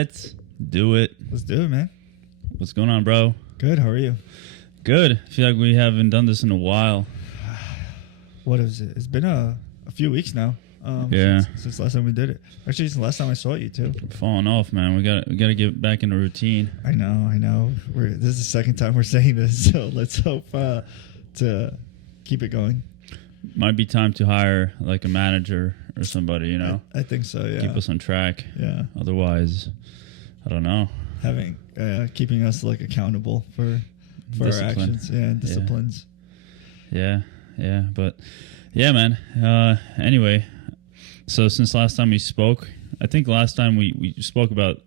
Let's do it. Let's do it, man. What's going on, bro? Good. How are you? Good. I feel like we haven't done this in a while. What is it? It's been a few weeks now. Since last time we did it. Actually, since the last time I saw you too. I'm falling off, man. We gotta get back in the routine. I know. This is the second time we're saying this, so let's hope to keep it going. Might be time to hire like a manager or somebody, you know. I think so. Yeah. Keep us on track. Yeah. Otherwise, I don't know. Keeping us like accountable for our actions. Yeah, and disciplines. Yeah. But yeah, man. Anyway, so since last time we spoke, I think last time we spoke about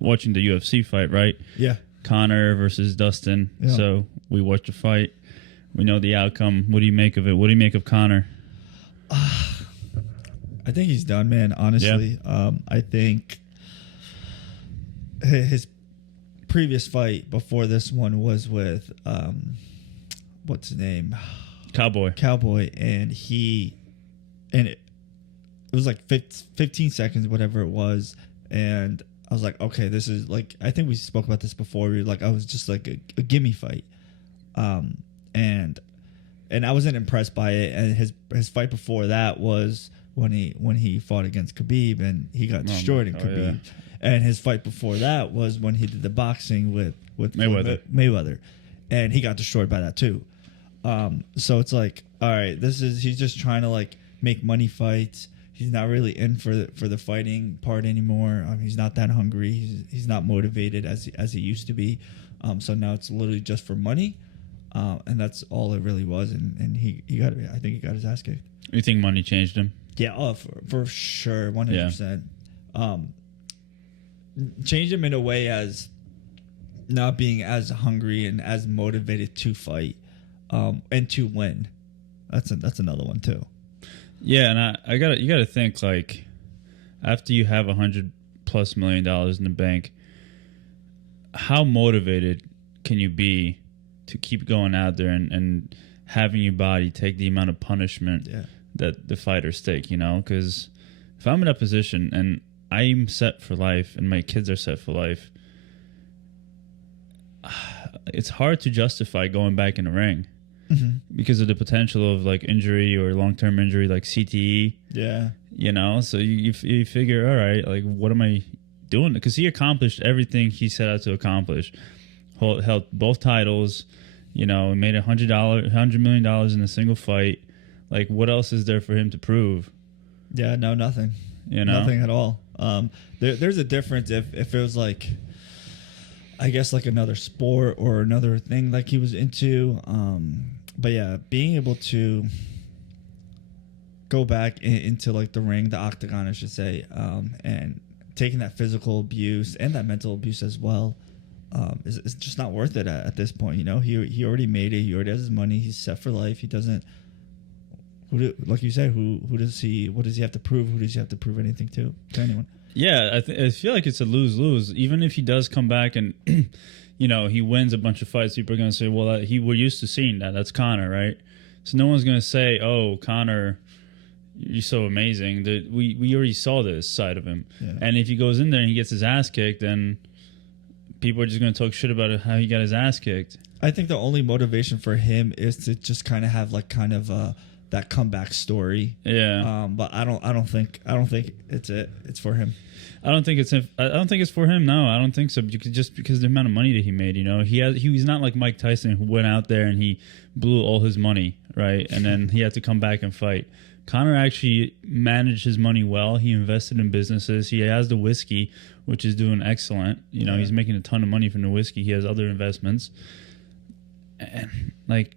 watching the UFC fight, right? Yeah. Conor versus Dustin. Yeah. So we watched the fight. We know the outcome. What do you make of it? What do you make of Conor? I think he's done, man. Honestly, yeah. I think his previous fight before this one was with what's his name? Cowboy, and it was like 15 seconds, whatever it was, and I was like, okay, this is like, I think we spoke about this before. I was just like a gimme fight, and I wasn't impressed by it. And his fight before that was when he fought against Khabib and he got destroyed in Khabib. Yeah. And his fight before that was when he did the boxing with Mayweather, and he got destroyed by that too. So it's like, all right, he's just trying to like make money fights. He's not really in for the fighting part anymore. He's not that hungry. He's not motivated as he used to be. So now it's literally just for money, and that's all it really was. And I think he got his ass kicked. You think money changed him? Yeah, for sure, 100%. Changed him in a way as not being as hungry and as motivated to fight, and to win. That's another one too. Yeah, and you gotta think, like, after you have $100+ million in the bank, how motivated can you be to keep going out there and having your body take the amount of punishment that the fighters take, you know? Because if I'm in that position and I'm set for life and my kids are set for life, it's hard to justify going back in the ring. Mm-hmm. Because of the potential of like injury or long-term injury, like CTE. Yeah. You know, so you figure, all right, like, what am I doing? Because he accomplished everything he set out to accomplish. Held both titles, you know, made $100 million in a single fight. Like, what else is there for him to prove? Yeah, no, nothing. You know, nothing at all. There's a difference if it was like, I guess, like another sport or another thing like he was into. But yeah, being able to go back into like the ring, the octagon, I should say, and taking that physical abuse and that mental abuse as well, is just not worth it at this point. You know, he already made it. He already has his money. He's set for life. He doesn't. Like you said, what does he have to prove? Who does he have to prove anything to anyone? Yeah, I feel like it's a lose-lose. Even if he does come back and, you know, he wins a bunch of fights, people are going to say, well, we're used to seeing that. That's Conor, right? So no one's going to say, oh, Conor, you're so amazing. We already saw this side of him. Yeah. And if he goes in there and he gets his ass kicked, then people are just going to talk shit about how he got his ass kicked. I think the only motivation for him is to just kind of have like kind of that comeback story. Yeah. But I don't think it's for him. I don't think it's for him. No, I don't think so. Just because the amount of money that he made, you know, he was not like Mike Tyson who went out there and he blew all his money, right? And then he had to come back and fight. Conor actually managed his money well. He invested in businesses. He has the whiskey, which is doing excellent. You know, he's making a ton of money from the whiskey. He has other investments. And like,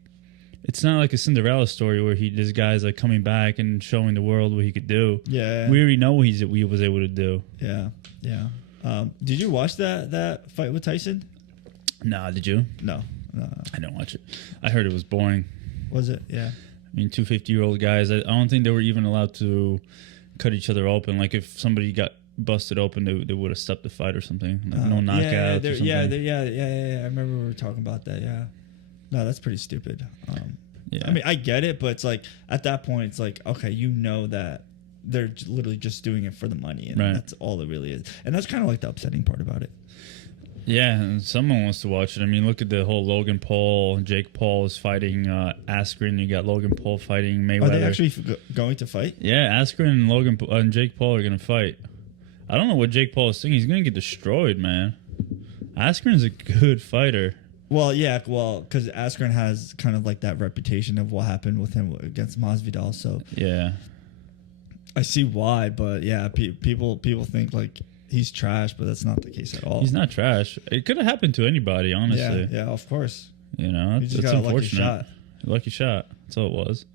it's not like a Cinderella story where this guy's like coming back and showing the world what he could do. Yeah, we already know what he was able to do. Yeah. Did you watch that fight with Tyson? Nah, did you? No. I didn't watch it. I heard it was boring. Was it? Yeah. I mean, 250-year-old guys. I don't think they were even allowed to cut each other open. Like if somebody got busted open, they would have stopped the fight or something. Like no knockouts. Or something. Yeah. I remember we were talking about that. Yeah. No, that's pretty stupid. Yeah. I mean, I get it, but it's like at that point, it's like, okay, you know that they're literally just doing it for the money, and right. that's all it really is. And that's kind of like the upsetting part about it. Yeah, and someone wants to watch it. I mean, look at the whole Logan Paul, Jake Paul is fighting Askren. You got Logan Paul fighting Mayweather. Are they actually going to fight? Yeah, Askren and and Jake Paul are going to fight. I don't know what Jake Paul is thinking. He's going to get destroyed, man. Askren's a good fighter. Well, yeah, because Askren has kind of like that reputation of what happened with him against Masvidal. So yeah, I see why, but yeah, people think like he's trash, but that's not the case at all. He's not trash. It could have happened to anybody, honestly. Yeah, of course. You know, he just got unfortunate. A lucky shot. Lucky shot. That's all it was.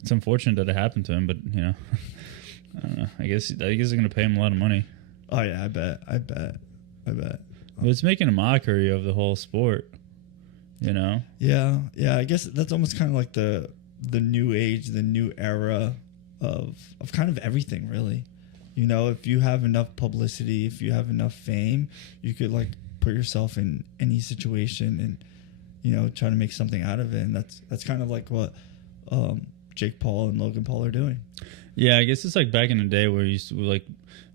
It's unfortunate that it happened to him, but you know, I don't know. I guess they're gonna pay him a lot of money. Oh yeah, I bet. But it's making a mockery of the whole sport. You know. Yeah. I guess that's almost kind of like the new age, the new era of kind of everything, really. You know, if you have enough publicity, if you have enough fame, you could like put yourself in any situation and, you know, try to make something out of it. And that's kind of like what Jake Paul and Logan Paul are doing. Yeah, I guess it's like back in the day where you used to like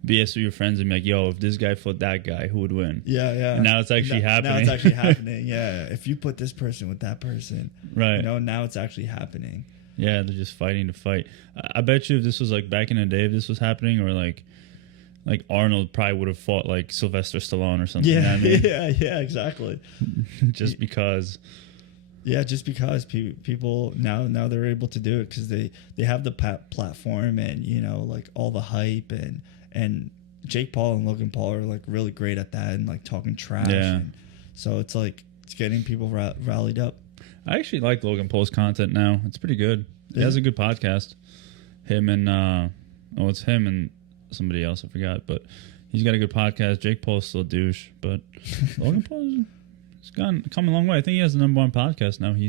BS with your friends and be like, yo, if this guy fought that guy, who would win? Yeah. And now it's actually happening. Now it's actually happening, yeah. If you put this person with that person, right? You know, now it's actually happening. Yeah, they're just fighting to fight. I bet you if this was like back in the day, if this was happening, or like Arnold probably would have fought like Sylvester Stallone or something. Yeah, you know what I mean? yeah, exactly. Just because. Yeah, just because people now they're able to do it because they have the platform and, you know, like all the hype and Jake Paul and Logan Paul are like really great at that and like talking trash. Yeah. And so it's like it's getting people rallied up. I actually like Logan Paul's content now. It's pretty good. He has a good podcast. Him and it's him and somebody else, I forgot, but he's got a good podcast. Jake Paul's still a douche, but Logan Paul's come a long way. I think he has the #1 podcast now. He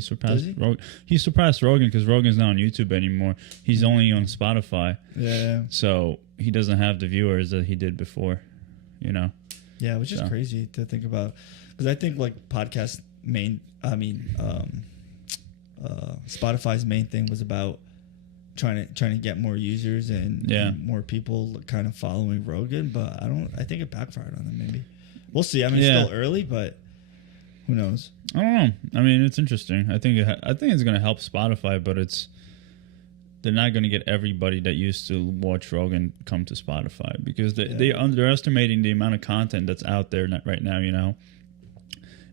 surpassed Rogan because Rogan's not on YouTube anymore. He's only on Spotify. Yeah. So he doesn't have the viewers that he did before, you know. Yeah, which is crazy to think about because I think like Spotify's main thing was about trying to get more users and more people kind of following Rogan, but I think it backfired on them. Maybe we'll see. I mean, it's still early, but who knows? I don't know. I mean, it's interesting. I think it's going to help Spotify, but they're not going to get everybody that used to watch Rogan come to Spotify because they're underestimating the amount of content that's out there right now. You know,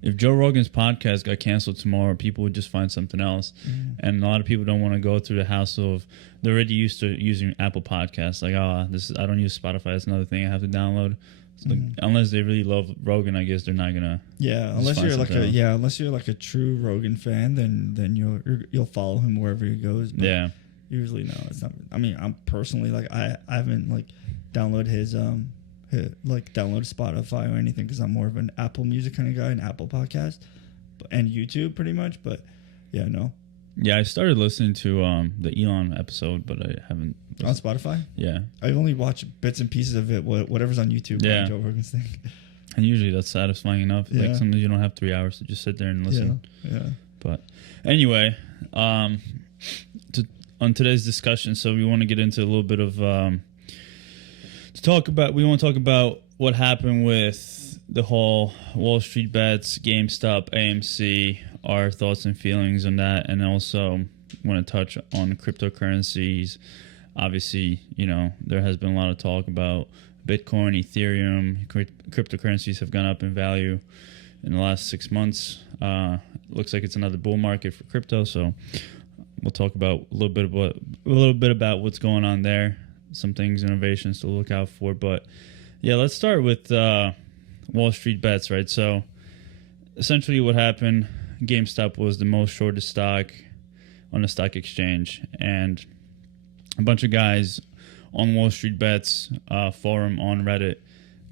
if Joe Rogan's podcast got canceled tomorrow, people would just find something else, and a lot of people don't want to go through the hassle of they're already used to using Apple Podcasts. Like, I don't use Spotify. That's another thing I have to download. So unless they really love Rogan, I guess they're not gonna. Yeah, unless you're like a true Rogan fan, then you'll follow him wherever he goes. But usually, no, it's not. I mean, I'm personally like I haven't like downloaded download Spotify or anything because I'm more of an Apple Music kind of guy, an Apple podcast, and YouTube pretty much. But yeah, no. Yeah, I started listening to the Elon episode, but I haven't listened. On Spotify. Yeah, I only watch bits and pieces of it, whatever's on YouTube. Yeah, Joe Rogan's thing. And usually that's satisfying enough. Yeah. Like sometimes you don't have 3 hours to just sit there and listen. Yeah. But anyway, on today's discussion, so we want to get into a little bit of we want to talk about what happened with the whole Wallstreetbets, GameStop, AMC, our thoughts and feelings on that, and also want to touch on cryptocurrencies. Obviously, you know, there has been a lot of talk about Bitcoin, Ethereum, cryptocurrencies have gone up in value in the last 6 months. Looks like it's another bull market for crypto, so we'll talk about a little bit about what's going on there, some things, innovations to look out for. But yeah, let's start with Wallstreetbets, right? So essentially what happened, GameStop was the most shorted stock on the stock exchange, and a bunch of guys on Wallstreetbets forum on Reddit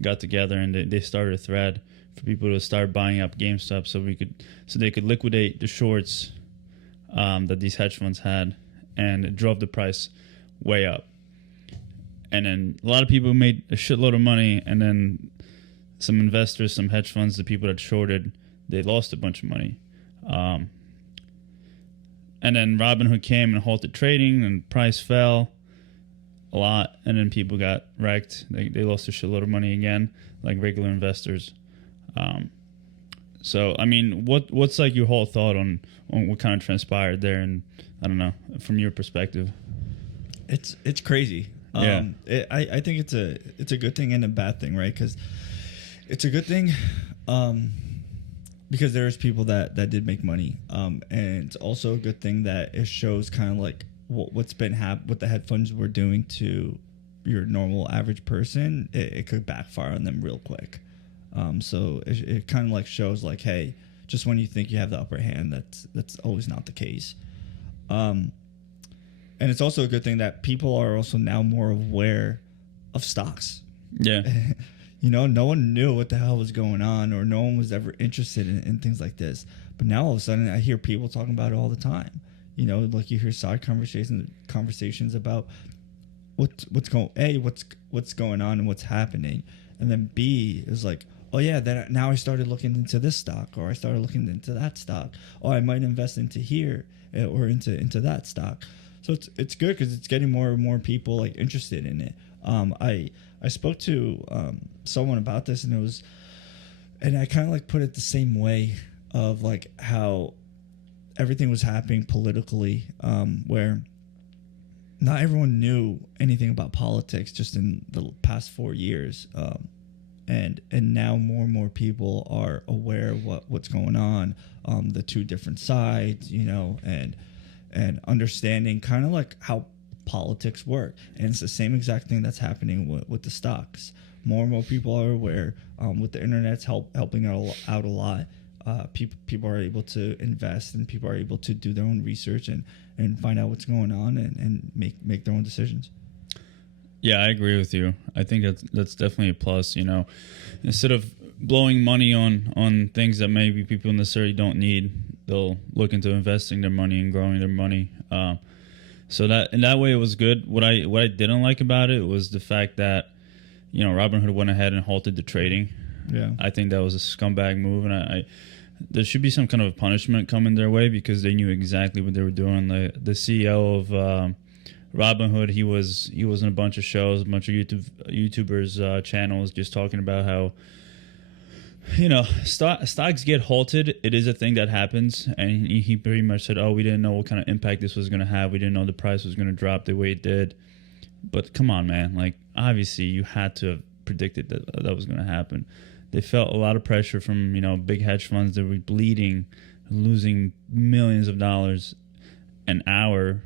got together and they started a thread for people to start buying up GameStop so they could liquidate the shorts that these hedge funds had, and it drove the price way up. And then a lot of people made a shitload of money, and then some investors, some hedge funds, the people that shorted, they lost a bunch of money. And then Robinhood came and halted trading, and price fell. a lot, and then people got wrecked. They lost a shitload of money again, like regular investors. So I mean, what's like your whole thought on what kind of transpired there, and I don't know, from your perspective? It's crazy. Yeah. I think it's a good thing and a bad thing, right? Because it's a good thing because there's people that did make money, and it's also a good thing that it shows kind of like what the hedge funds were doing to your normal average person. It could backfire on them real quick. So it kind of like shows like, hey, just when you think you have the upper hand, that's always not the case. And it's also a good thing that people are also now more aware of stocks. Yeah. No one knew what the hell was going on, or no one was ever interested in things like this. But now all of a sudden I hear people talking about it all the time. Like you hear side conversations about what's going on and what's happening. And then B is like, oh yeah, then now I started looking into this stock, or I started looking into that stock. Oh, I might invest into here or into that stock. So it's good because it's getting more and more people like interested in it. I spoke to someone about this, and I kind of like put it the same way of like how everything was happening politically, where not everyone knew anything about politics just in the past 4 years. And now more and more people are aware of what's going on, the two different sides, and understanding kind of like how politics work. And it's the same exact thing that's happening with the stocks. More and more people are aware, with the internet's helping out a lot. People are able to invest, and people are able to do their own research and find out what's going on and make their own decisions. Yeah, I agree with you. I think that's definitely a plus. Instead of blowing money on things that maybe people necessarily don't need, they'll look into investing their money and growing their money. So that in that way it was good. What I didn't like about it was the fact that Robinhood went ahead and halted the trading. Yeah, I think that was a scumbag move, and there should be some kind of a punishment coming their way because they knew exactly what they were doing. The CEO of Robinhood, he was in a bunch of shows, a bunch of YouTubers channels, just talking about how stocks get halted. It is a thing that happens, and he pretty much said, "Oh, we didn't know what kind of impact this was going to have. We didn't know the price was going to drop the way it did." But come on, man! Like obviously, you had to have predicted that was going to happen. They felt a lot of pressure from big hedge funds that were bleeding, losing millions of dollars an hour.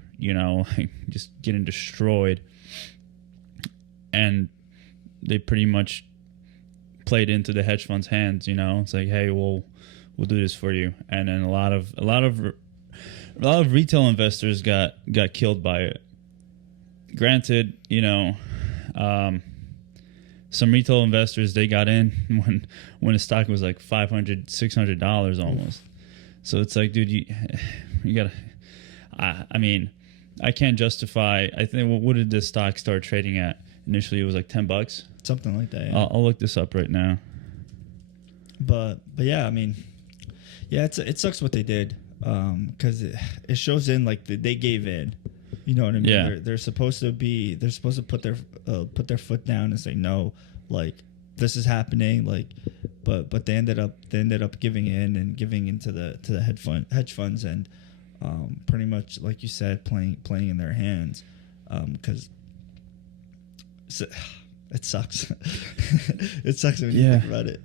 Just getting destroyed, and they pretty much played into the hedge fund's hands. It's like, hey, we'll do this for you, and then a lot of retail investors got killed by it. Granted, some retail investors, they got in when the stock was like $500, $600 almost. So it's like, dude, you gotta. I mean, I can't justify. I think what did this stock start trading at initially? It was like $10, something like that. Yeah. I'll look this up right now. But yeah, I mean, yeah, it sucks what they did, because it shows in like they gave in. You know what I mean? Yeah. They're supposed to put their foot down and say no, like this is happening, like, but they ended up giving in and giving into the hedge funds and pretty much, like you said, playing in their hands, because it sucks. It sucks when you think about it.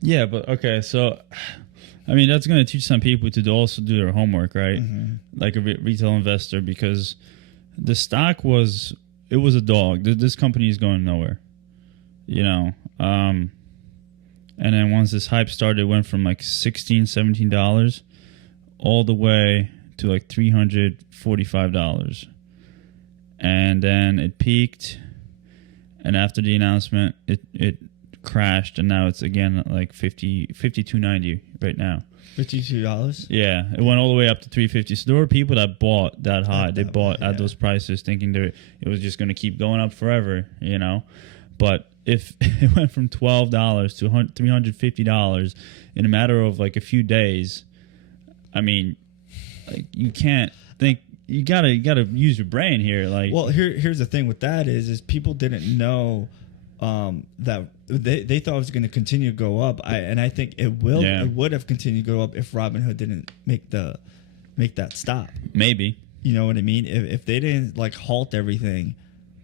Yeah, but okay, so I mean that's going to teach some people to also do their homework, right? Mm-hmm. Like a retail investor, because the stock was a dog. This company is going nowhere, and then once this hype started, it went from like $16, $17 all the way to like $345, and then it peaked, and after the announcement, it crashed, and now it's again at like $52.90 right now. $52? Yeah, it went all the way up to $350. So there were people that bought that high. They bought at those prices, thinking it was just going to keep going up forever, But if it went from $12 to $350 in a matter of like a few days, I mean, like you can't think you gotta use your brain here. Like, well, here's the thing with that is people didn't know that they thought it was going to continue to go up. I think it will. Yeah. It would have continued to go up if Robinhood didn't make that stop. Maybe. You know what I mean? If they didn't like halt everything,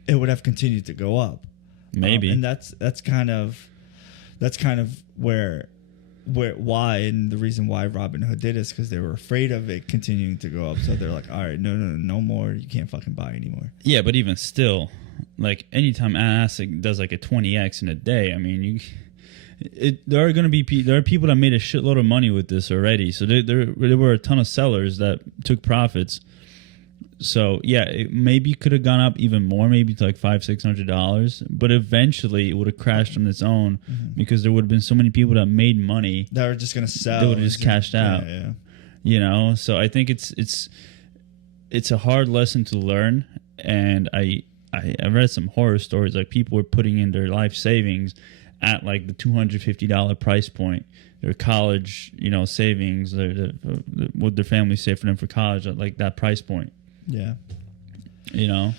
it would have continued to go up. Maybe. And that's kind of where why, and the reason why Robinhood did is because they were afraid of it continuing to go up. So they're like, all right, no more. You can't fucking buy anymore. Yeah, but even still, like anytime ASIC does like a 20x in a day, I mean, there are people that made a shitload of money with this already. So there were a ton of sellers that took profits. So yeah, it maybe could have gone up even more, maybe to like $500-$600, but eventually it would have crashed on its own because there would have been so many people that made money that were just gonna sell. They would have just cashed out. Yeah. You know, so I think it's a hard lesson to learn, and I read some horror stories, like people were putting in their life savings at like the $250 price point, their college, savings, what their family saved for them for college at like that price point. Yeah. Yeah,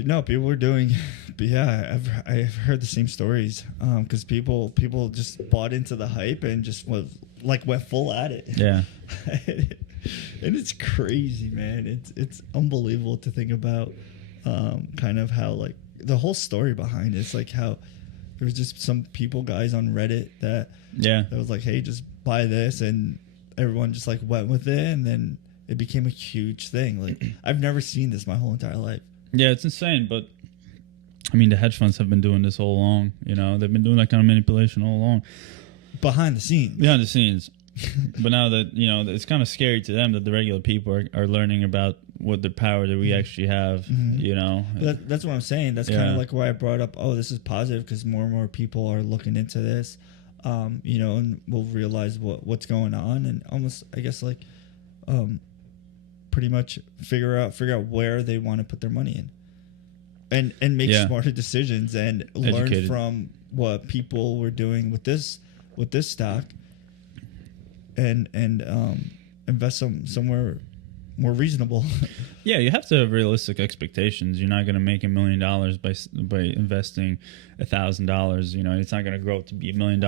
no, people were doing, but yeah, I've heard the same stories, because people just bought into the hype and just went full at it. Yeah. And it's crazy, man. It's unbelievable to think about, kind of how like the whole story behind it. It's like how there's just some guys on Reddit that was like, hey, just buy this, and everyone just like went with it, and then it became a huge thing. Like, I've never seen this my whole entire life. Yeah, it's insane. But I mean, the hedge funds have been doing this all along. They've been doing that kind of manipulation all along. Behind the scenes. But now that, it's kind of scary to them that the regular people are learning about what the power that we actually have, That's what I'm saying. That's kind of like why I brought up, this is positive, because more and more people are looking into this, and we'll realize what's going on, and almost, I guess, like, pretty much figure out where they want to put their money in, and make smarter decisions, and learn from what people were doing with this stock, and invest somewhere more reasonable. Yeah, you have to have realistic expectations. You're not going to make $1 million by investing $1,000. It's not going to grow to be $1 million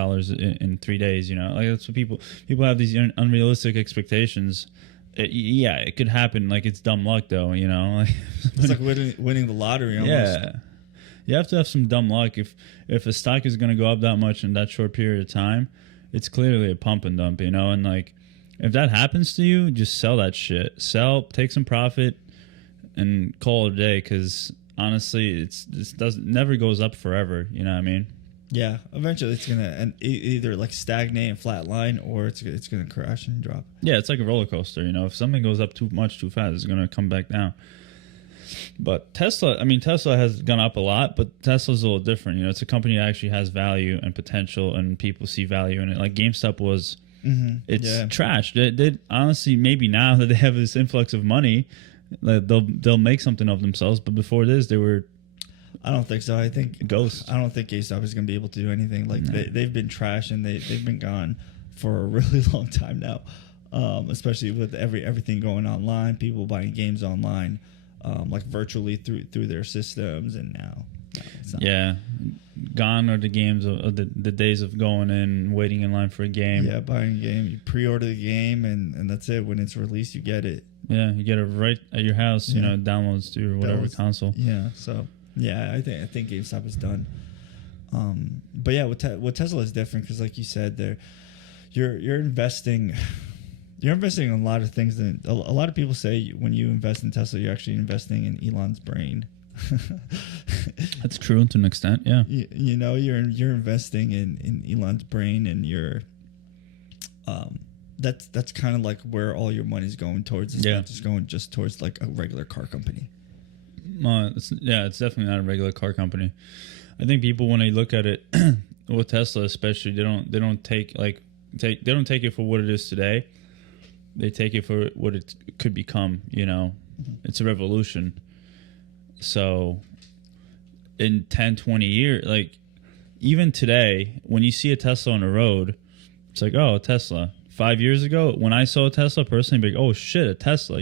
in 3 days. Like, that's what people have, these unrealistic expectations. It could happen. Like, it's dumb luck, though. It's like winning the lottery almost. Yeah, you have to have some dumb luck. If a stock is going to go up that much in that short period of time, it's clearly a pump and dump. And like, if that happens to you, just sell that shit. Take some profit, and call it a day. Because honestly, never goes up forever. You know what I mean? Yeah, eventually it's gonna either like stagnate and flatline, or it's gonna crash and drop. Yeah, it's like a roller coaster. If something goes up too fast, it's gonna come back down. But Tesla has gone up a lot, but Tesla's a little different. It's a company that actually has value and potential, and people see value in it. Like GameStop was, it's trash. They honestly, maybe now that they have this influx of money, they'll make something of themselves. But before this, they were. I don't think so. I think ghost. I don't think GameStop is going to be able to do anything. Like, they've been trash, and they've been gone for a really long time now. Especially with everything going online, people buying games online, like virtually through their systems, and now it's not. Gone are the games of the days of going in, waiting in line for a game. Yeah, buying a game, you pre-order the game, and that's it. When it's released, you get it. Yeah, you get it right at your house. Downloads to your whatever console. Yeah, so. Yeah, I think GameStop is done. But yeah, what Tesla is different, because like you said, you're investing in a lot of things. That a lot of people say when you invest in Tesla, you're actually investing in Elon's brain. That's true to an extent. Yeah, you're investing in Elon's brain, and you're that's kind of like where all your money's going towards. It's not just going towards like a regular car company. It's definitely not a regular car company. I think people, when they look at it with Tesla especially, they don't take it for what it is today. They take it for what it could become. It's a revolution. So in 10, 20 years, like even today, when you see a Tesla on the road, it's like, oh, a Tesla. 5 years ago, when I saw a Tesla personally, I'd be like, oh shit, a Tesla.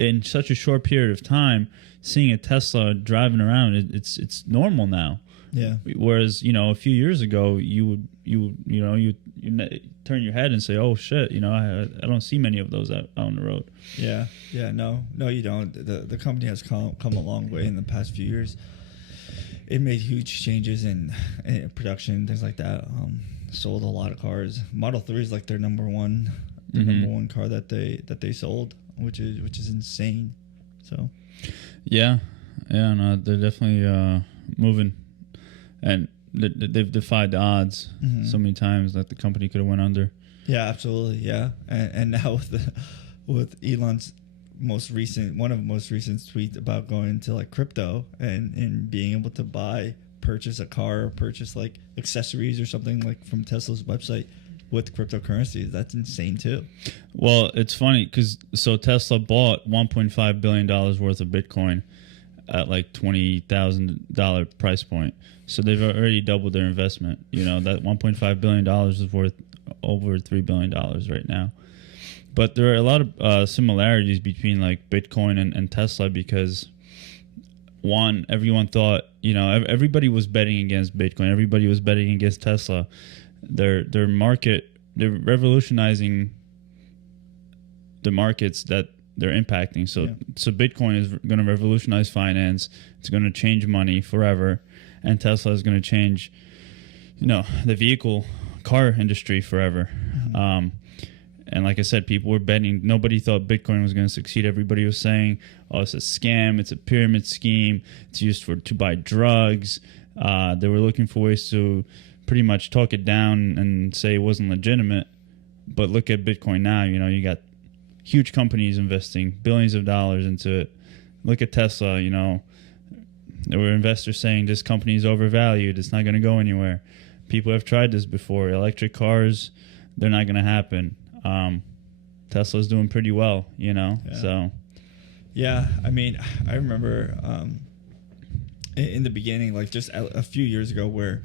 in such a short period of time, seeing a Tesla driving around, it's normal now. Yeah. Whereas, a few years ago, you turn your head and say, "Oh shit," I don't see many of those out on the road. Yeah. Yeah. No, you don't. The company has come a long way in the past few years. It made huge changes in production, things like that. Sold a lot of cars. Model 3 is like their number one car that they sold, which is insane. So. Yeah. No, they're definitely moving. And they've defied the odds so many times that the company could have went under. Yeah, absolutely. Yeah, and now with Elon's most recent tweets about going into like crypto and being able to purchase a car, or purchase like accessories or something like from Tesla's website with cryptocurrency, that's insane too. Well, it's funny because Tesla bought $1.5 billion worth of Bitcoin at like $20,000 price point. So they've already doubled their investment. That $1.5 billion is worth over $3 billion right now. But there are a lot of similarities between like Bitcoin and Tesla because one, everyone thought, everybody was betting against Bitcoin. Everybody was betting against Tesla. Their market, they're revolutionizing the markets that they're impacting. So Bitcoin is going to revolutionize finance. It's going to change money forever. And Tesla is going to change, the vehicle car industry forever. Mm-hmm. And like I said, people were betting. Nobody thought Bitcoin was going to succeed. Everybody was saying, "Oh, it's a scam. It's a pyramid scheme. It's used to buy drugs." They were looking for ways to pretty much talk it down and say it wasn't legitimate. But look at Bitcoin now. You got huge companies investing billions of dollars into it. Look at Tesla. There were investors saying this company is overvalued. It's not going to go anywhere. People have tried this before. Electric cars, they're not going to happen. Tesla's doing pretty well, Yeah. So. Yeah, I mean, I remember in the beginning, like just a few years ago, where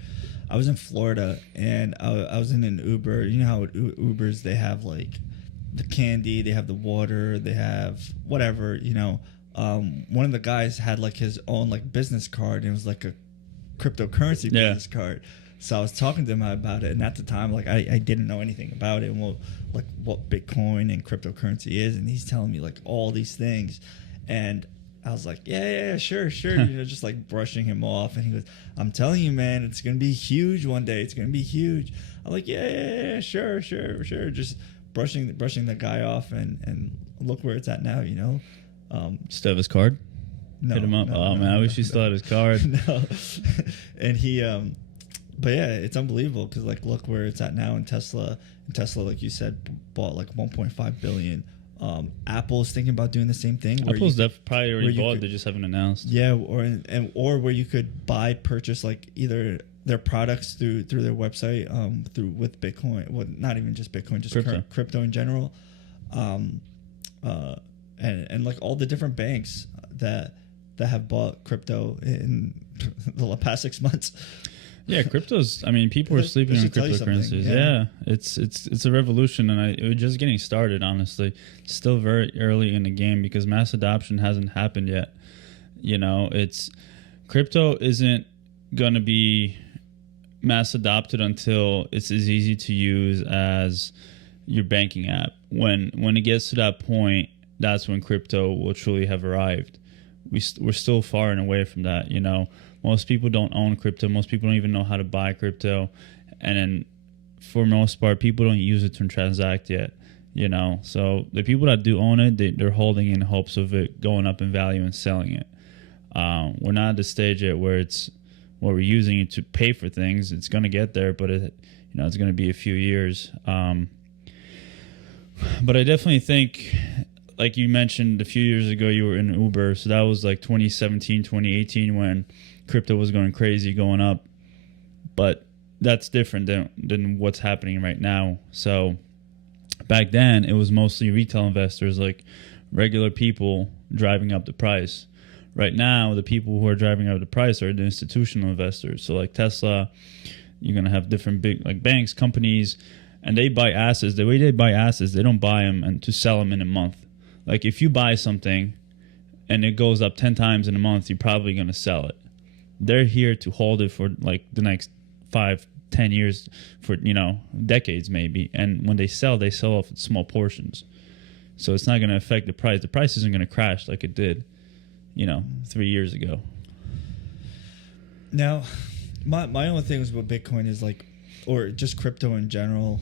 I was in Florida and I was in an Uber. You know how Ubers, they have like the candy, they have the water, they have whatever, one of the guys had like his own like business card, and it was like a cryptocurrency business card. So I was talking to him about it, and at the time, like I didn't know anything about it, and what Bitcoin and cryptocurrency is, and he's telling me like all these things, and I was like, yeah, sure, just like brushing him off, and he goes, "I'm telling you, man, it's gonna be huge one day. It's gonna be huge." I'm like, yeah, sure, just brushing the guy off, and look where it's at now, Still have his card? No, hit him up. I wish he still had his card. No, and he but yeah, it's unbelievable because like look where it's at now. And Tesla, like you said, bought like 1.5 billion. Apple's thinking about doing the same thing. Apple's probably already bought. They just haven't announced. Yeah, or where you could purchase like either their products through their website, with Bitcoin. Well, not even just Bitcoin, just crypto in general. And like all the different banks that have bought crypto in the past 6 months. Yeah, crypto's. I mean, people are sleeping on cryptocurrencies. Yeah, it's a revolution, and we're just getting started. Honestly, it's still very early in the game because mass adoption hasn't happened yet. Crypto isn't gonna be mass adopted until it's as easy to use as your banking app. When it gets to that point, that's when crypto will truly have arrived. We're still far and away from that. Most people don't own crypto. Most people don't even know how to buy crypto. And then for most part, people don't use it to transact yet, So the people that do own it, they're holding in hopes of it going up in value and selling it. We're not at the stage yet where we're using it to pay for things. It's going to get there, but it's going to be a few years. But I definitely think, like you mentioned a few years ago, you were in Uber. So that was like 2017, 2018 when crypto was going crazy, going up. But that's different than what's happening right now. So back then, it was mostly retail investors, like regular people, driving up the price. Right now, the people who are driving up the price are the institutional investors. So like Tesla, you're going to have different big like banks, companies, and they buy assets. The way they buy assets, they don't buy them and to sell them in a month. Like if you buy something and it goes up 10 times in a month, you're probably going to sell it. They're here to hold it for like the next 5-10 years, for decades maybe. And when they sell off small portions. So it's not going to affect the price. The price isn't going to crash like it did, 3 years ago. Now, my only thing with Bitcoin is like, or just crypto in general,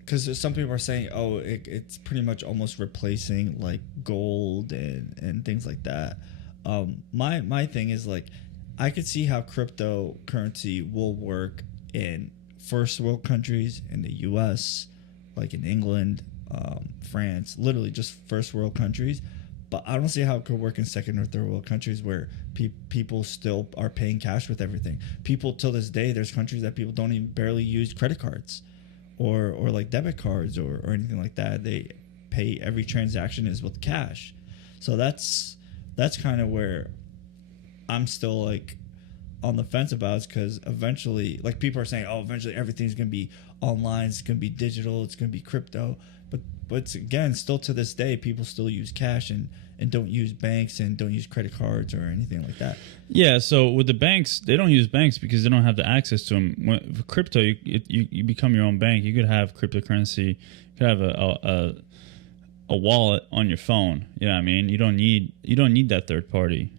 because some people are saying, oh, it's pretty much almost replacing like gold and things like that. My thing is like, I could see how cryptocurrency will work in first world countries, in the U.S., like in England, France, literally just first world countries. But I don't see how it could work in second or third world countries where people still are paying cash with everything. People till this day, there's countries that people don't even barely use credit cards or like debit cards or anything like that. They pay, every transaction is with cash. So that's kind of where I'm still like on the fence about it, because eventually, like people are saying, oh, eventually everything's going to be online, it's going to be digital, it's going to be crypto. But again, still to this day, people still use cash and don't use banks and don't use credit cards or anything like that. Yeah, so with the banks, they don't use banks because they don't have the access to them. For crypto, you become your own bank. You could have cryptocurrency. You could have a wallet on your phone. You know what I mean? You don't need that third party.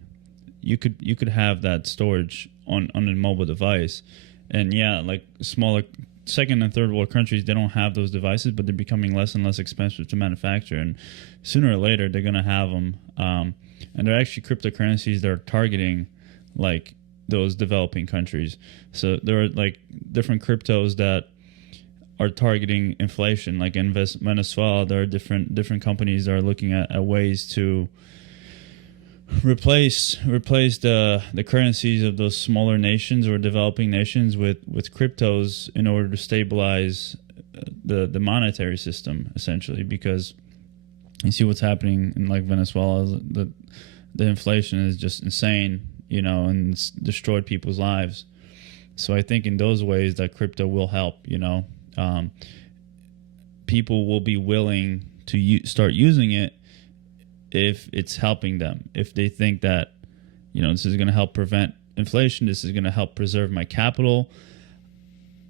You could have that storage on a mobile device. And yeah, like smaller second and third world countries, they don't have those devices, but they're becoming less and less expensive to manufacture, and sooner or later they're going to have them. And they're actually cryptocurrencies that are targeting like those developing countries. So there are like different cryptos that are targeting inflation. Like in Venezuela, there are different companies that are looking at ways to replace the currencies of those smaller nations or developing nations with cryptos in order to stabilize the monetary system, essentially, because you see what's happening in like Venezuela. The inflation is just insane, and it's destroyed people's lives. So I think in those ways that crypto will help. People will be willing to start using it if it's helping them, if they think that, this is going to help prevent inflation, this is going to help preserve my capital.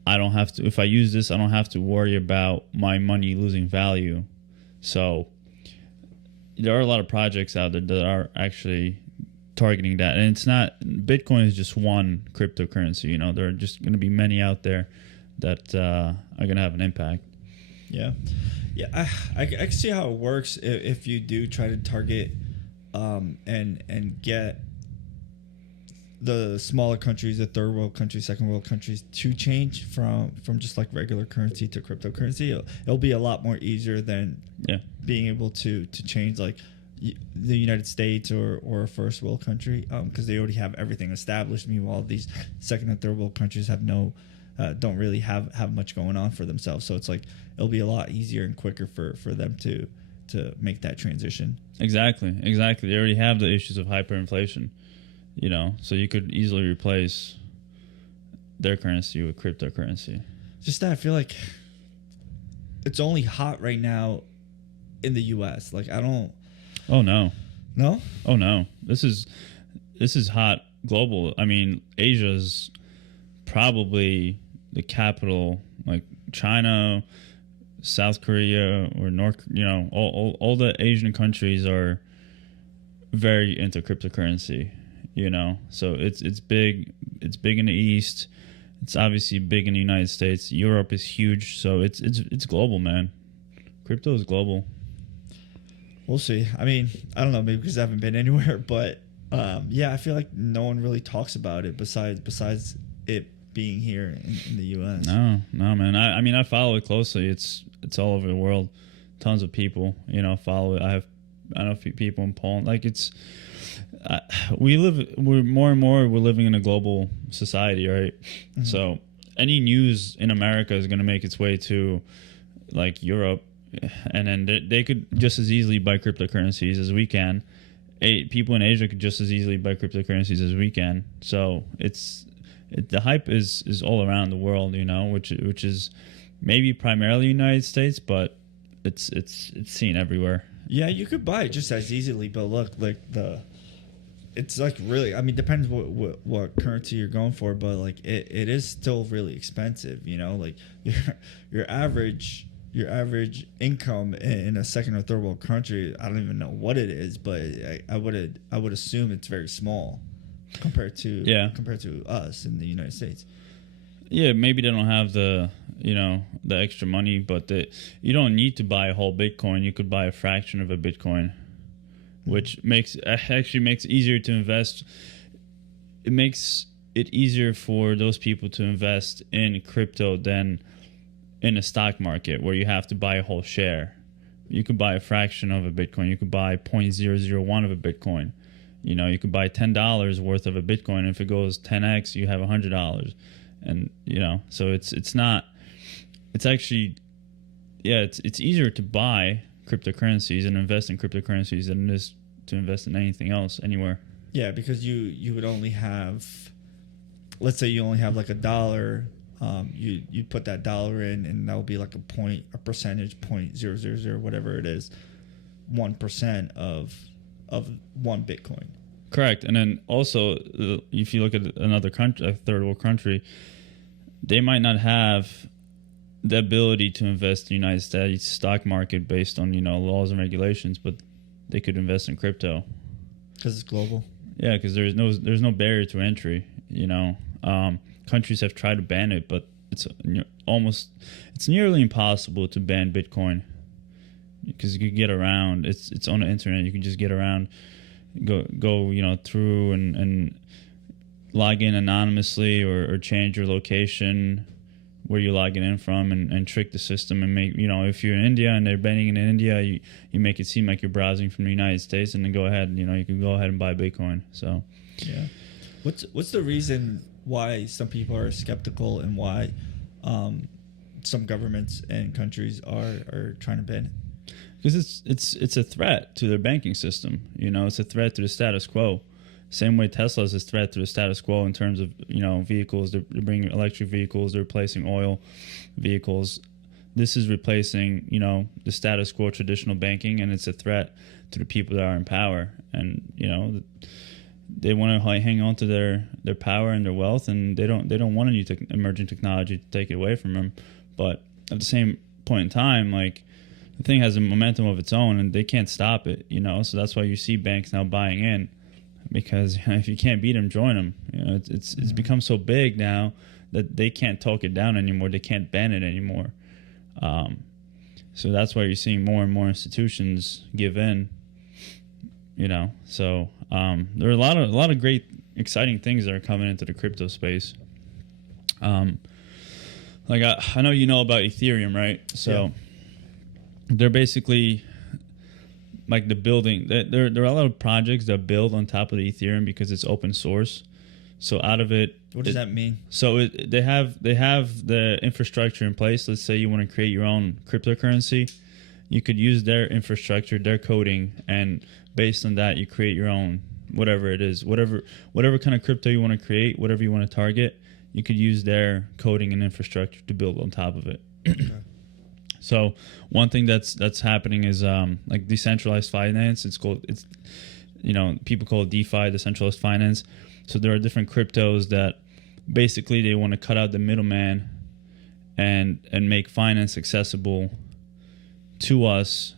I don't have to, if I use this, I don't have to worry about my money losing value. So there are a lot of projects out there that are actually targeting that. And it's not, Bitcoin is just one cryptocurrency, there are just going to be many out there that are going to have an impact. Yeah. Yeah, I can see how it works if you do try to target and get the smaller countries, the third world countries, second world countries to change from just like regular currency to cryptocurrency. It'll be a lot more easier than being able to change like the United States or a first world country, because they already have everything established. Meanwhile, these second and third world countries have don't really have much going on for themselves. So it's like it'll be a lot easier and quicker for them to make that transition. Exactly. They already have the issues of hyperinflation, so you could easily replace their currency with cryptocurrency. Just that I feel like it's only hot right now in the U.S. Like I don't. Oh no. No. Oh no. This is hot global. I mean, Asia's probably the capital, like China, South Korea, or North, all the Asian countries are very into cryptocurrency, so it's big in the East. It's obviously big in the United States. Europe is huge. So it's global, man. Crypto is global. We'll see. I mean, I don't know, maybe because I haven't been anywhere, but I feel like no one really talks about it besides it being here in the U.S. No, man. I mean, I follow it closely. It's all over the world. Tons of people, follow it. I know people in Poland. Like we're living in a global society, right? Mm-hmm. So any news in America is going to make its way to like Europe, and then they could just as easily buy cryptocurrencies as we can. People in Asia could just as easily buy cryptocurrencies as we can. So the hype is all around the world, which is maybe primarily United States, but it's seen everywhere. Yeah, you could buy it just as easily, but look, like it's like really, I mean, depends what currency you're going for, but like it is still really expensive, you know, like your average income in a second or third world country, I don't even know what it is, but I would assume it's very small compared to us in the United States. Yeah, maybe they don't have the extra money, but you don't need to buy a whole Bitcoin. You could buy a fraction of a Bitcoin, which makes it easier to invest. It makes it easier for those people to invest in crypto than in a stock market where you have to buy a whole share. You could buy a fraction of a Bitcoin. You could buy 0.001 of a Bitcoin. You could buy $10 worth of a Bitcoin. If it goes 10x, you have $100. And, so it's easier to buy cryptocurrencies and invest in cryptocurrencies than it is to invest in anything else anywhere. Yeah, because you would only have, let's say you only have like $1. You put that dollar in, and that will be like a percentage, 0.000, whatever it is, 1% of one Bitcoin. Correct. And then also, if you look at another country, a third world country, they might not have the ability to invest in the United States stock market based on laws and regulations, but they could invest in crypto because it's global. Yeah, because there's no barrier to entry. Countries have tried to ban it, but it's nearly impossible to ban Bitcoin because you can get around. It's on the internet. You can just get around, go through and log in anonymously or change your location where you're logging in from and trick the system and make if you're in India and they're banning it in India, you make it seem like you're browsing from the United States, and then go ahead you can go ahead and buy Bitcoin. So yeah, what's the reason why some people are skeptical and why some governments and countries are trying to ban it? Because it's a threat to their banking system. It's a threat to the status quo. Same way Tesla is a threat to the status quo in terms of vehicles. They're bringing electric vehicles. They're replacing oil vehicles. This is replacing the status quo traditional banking, and it's a threat to the people that are in power. And they want to hang on to their power and their wealth, and they don't want any emerging technology to take it away from them. But at the same point in time, like, the thing has a momentum of its own, and they can't stop it. So that's why you see banks now buying in, because if you can't beat them, join them. It's become so big now that they can't talk it down anymore. They can't ban it anymore. So that's why you're seeing more and more institutions give in. So there are a lot of great, exciting things that are coming into the crypto space. Like I know about Ethereum, right? So they're basically like the building. There are a lot of projects that build on top of the Ethereum because it's open source. So out of it, what does that mean? So they have the infrastructure in place. Let's say you want to create your own cryptocurrency, you could use their infrastructure, their coding, and based on that, you create your own, whatever it is, whatever kind of crypto you want to create, whatever you want to target, you could use their coding and infrastructure to build on top of it. Okay. So one thing that's happening is like decentralized finance. People call it DeFi, decentralized finance. So there are different cryptos that basically they want to cut out the middleman and make finance accessible to us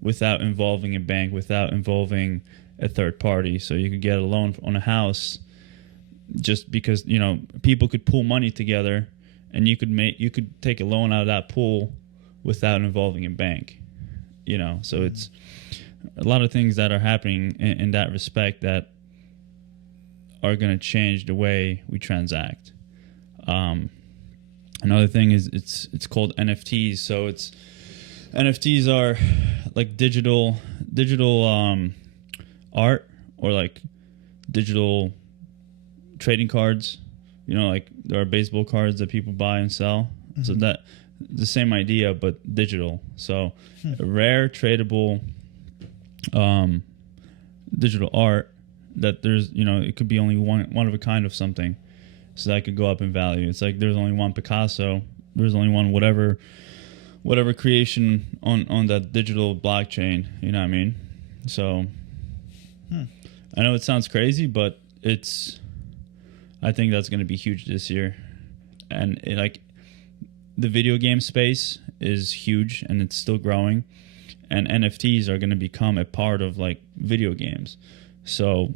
without involving a bank, without involving a third party. So you could get a loan on a house just because people could pool money together, and you could take a loan out of that pool without involving a bank. So it's a lot of things that are happening in that respect that are going to change the way we transact. Another thing is it's called NFTs. So NFTs are like digital art, or like digital trading cards. Like there are baseball cards that people buy and sell. Mm-hmm. So that the same idea, but digital. So a rare tradable digital art that there's it could be only one of a kind of something, so that could go up in value. It's like there's only one Picasso, there's only one whatever whatever creation on that digital blockchain. You know what I mean? So I know it sounds crazy, but I think that's going to be huge this year. And like the video game space is huge and it's still growing, and NFTs are going to become a part of like video games. So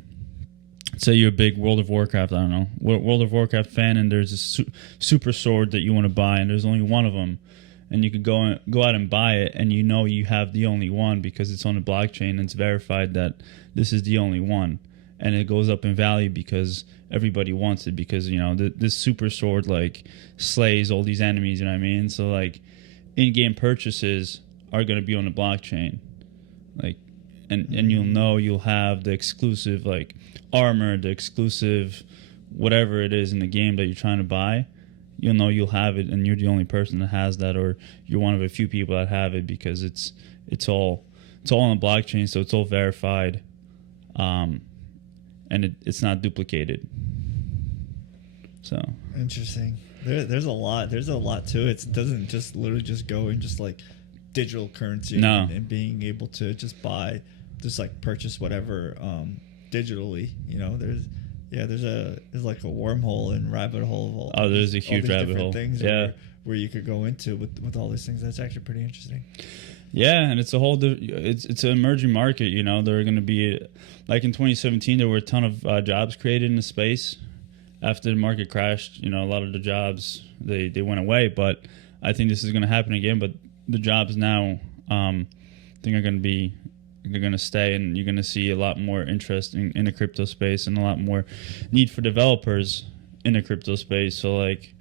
say you're a big World of Warcraft, I don't know, World of Warcraft fan, and there's a super sword that you want to buy, and there's only one of them, and you could go out and buy it, and you know you have the only one because it's on the blockchain and it's verified that this is the only one, and it goes up in value because everybody wants it, because you know this super sword like slays all these enemies. You know what I mean? So like in-game purchases are going to be on the blockchain, like, and you'll have the exclusive like armor, the exclusive whatever it is in the game that you're trying to buy. You'll know you'll have it, and you're the only person that has that, or you're one of a few people that have it, because it's all on the blockchain, so it's all verified, and it's not duplicated. So interesting. There's a lot to it. It doesn't just literally just go and just like digital currency and being able to just buy, just like purchase whatever digitally. You know, there's like a wormhole and rabbit hole of all. There's a huge rabbit hole. Things where you could go into with all these things. That's actually pretty interesting. Yeah, and it's it's an emerging market. You know, there are going to be, like in 2017, there were a ton of jobs created in the space. After the market crashed, you know, a lot of the jobs they went away. But I think this is going to happen again. But the jobs now, I think they're going to stay, and you're going to see a lot more interest in the crypto space, and a lot more need for developers in the crypto space. So like,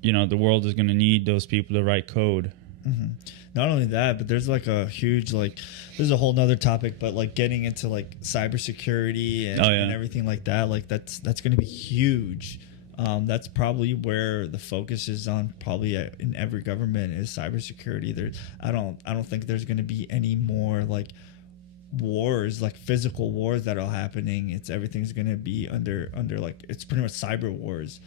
you know, the world is going to need those people to write code. Mm-hmm. Not only that, but there's like a huge, like, there's a whole nother topic, but like getting into like cybersecurity and everything like that, like that's going to be huge. That's probably where the focus is on, probably in every government, is cybersecurity. I don't think there's going to be any more like wars, like physical wars that are happening. Everything's going to be under like, it's pretty much cyber wars,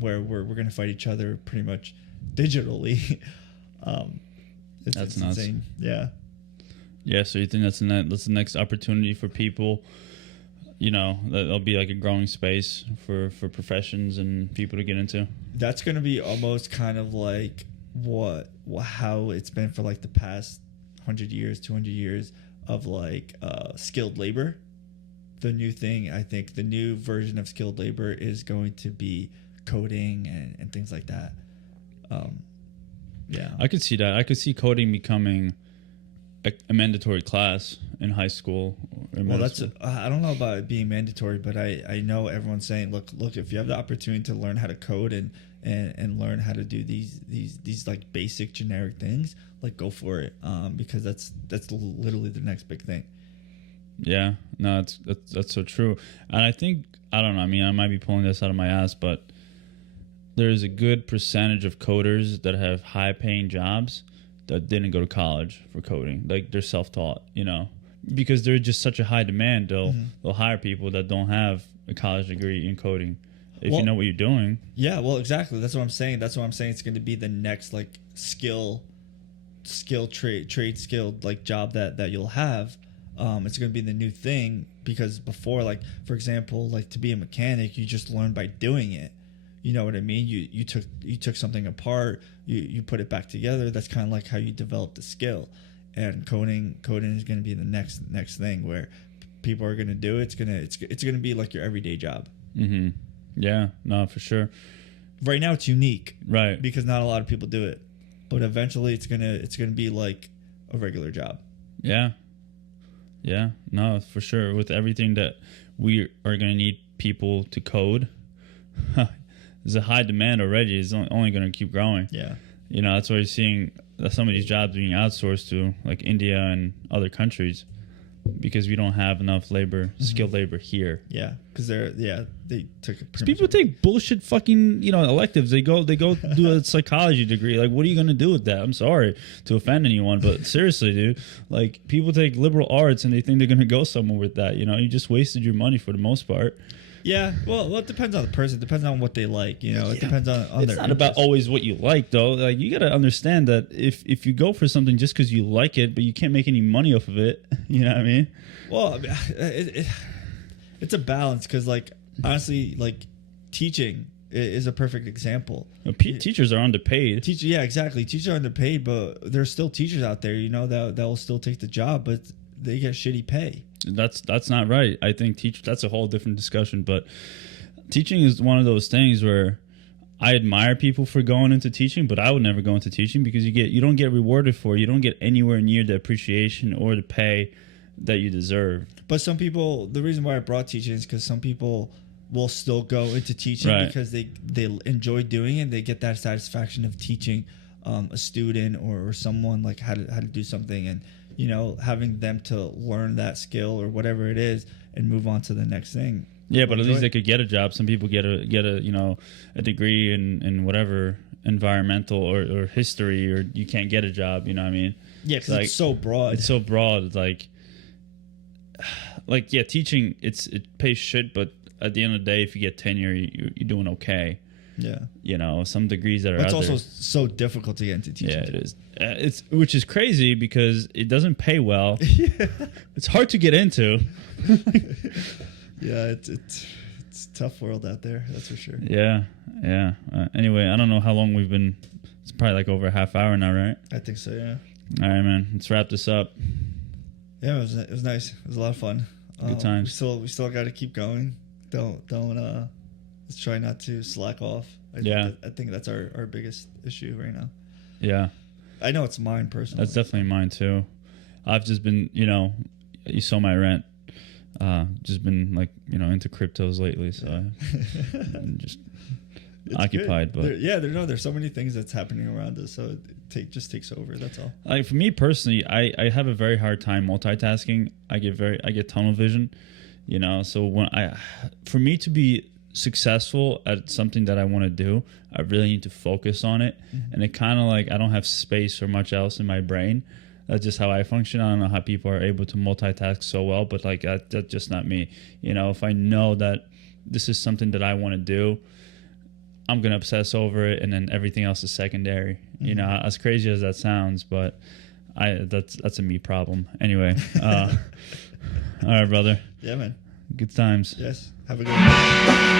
where we're going to fight each other pretty much digitally. It's nuts. Insane. Yeah. So you think that's the next opportunity for people? You know, that'll be like a growing space for professions and people to get into. That's going to be almost kind of like how it's been for like the past 100 years, 200 years of like skilled labor. The new thing, I think, the new version of skilled labor is going to be coding and things like that. Yeah, I could see that. I could see coding becoming a mandatory class in high school. Well, I don't know about it being mandatory, but I know everyone's saying, look, if you have the opportunity to learn how to code and learn how to do these like basic generic things, like go for it, because that's literally the next big thing. Yeah, no, that's so true. And I think, I don't know, I mean, I might be pulling this out of my ass, but there's a good percentage of coders that have high paying jobs that didn't go to college for coding. Like, they're self-taught, you know, because there's just such a high demand. They'll hire people that don't have a college degree in coding if you know what you're doing. Yeah, well, exactly. That's what I'm saying. It's going to be the next like trade skilled like job that you'll have. It's going to be the new thing, because before, like, for example, like to be a mechanic, you just learn by doing it. You know what I mean? You took something apart, you put it back together. That's kind of like how you develop the skill. And coding is going to be the next thing where people are going to do it. It's going to be like your everyday job. Mm-hmm. Yeah, no, for sure. Right now it's unique, right? Because not a lot of people do it, but eventually it's gonna be like a regular job. Yeah, no, for sure. With everything that we are going to need people to code. There's a high demand already. It's only going to keep growing. Yeah. You know, that's why you're seeing some of these jobs being outsourced to like India and other countries, because we don't have enough labor, skilled labor here. Yeah, because they took it. People take bullshit fucking, you know, electives. They go do a psychology degree. Like, what are you going to do with that? I'm sorry to offend anyone, but seriously, dude, like, people take liberal arts and they think they're going to go somewhere with that. You know, you just wasted your money for the most part. Yeah, well, it depends on the person. It depends on what they like. It depends on it's their not about interest. always what you like, though. Like, you got to understand that if you go for something just because you like it, but you can't make any money off of it, you know what I mean? Well, I mean, it's a balance because, like, honestly, like, teaching is a perfect example. Teachers are underpaid. Yeah, exactly. Teachers are underpaid, but there's still teachers out there, that will still take the job, but they get shitty pay. That's not right. I think that's a whole different discussion. But teaching is one of those things where I admire people for going into teaching, but I would never go into teaching because you don't get rewarded for it. You don't get anywhere near the appreciation or the pay that you deserve. But some people, the reason why I brought teaching is because some people will still go into teaching because they enjoy doing it. They get that satisfaction of teaching a student or someone like how to do something, and having them to learn that skill or whatever it is and move on to the next thing. Yeah, but at least they could get a job. Some people get a a degree in whatever environmental or history, or you can't get a job. You know what I mean? Yeah, because it's so broad. It's so broad. It's like yeah, teaching it pays shit, but at the end of the day, if you get tenure, you're doing okay. Yeah, some degrees that are but it's out also there, so difficult to get into teaching. Yeah, it is. It's which is crazy because it doesn't pay well. It's hard to get into. Yeah, it's a tough world out there. That's for sure. Yeah. Anyway, I don't know how long we've been. It's probably like over a half hour now, right? I think so. Yeah. All right, man. Let's wrap this up. Yeah, it was nice. It was a lot of fun. Good times. We still got to keep going. Don't let's try not to slack off. I think that's our biggest issue right now. Yeah. I know it's mine personally. That's definitely mine too. I've just been, you saw my rent. Just been like, into cryptos lately, so I'm just occupied. Good. But there's so many things that's happening around us, so it just takes over. That's all. Like for me personally, I have a very hard time multitasking. I get tunnel vision, So for me to be successful at something that I want to do, I really need to focus on it, and it kind of like I don't have space or much else in my brain. That's just how I function. I don't know how people are able to multitask so well, but like that's just not me. If I know that this is something that I want to do, I'm gonna obsess over it, and then everything else is secondary. As crazy as that sounds, but that's a me problem. Anyway, all right, brother. Yeah, man. Good times. Yes. Have a good one.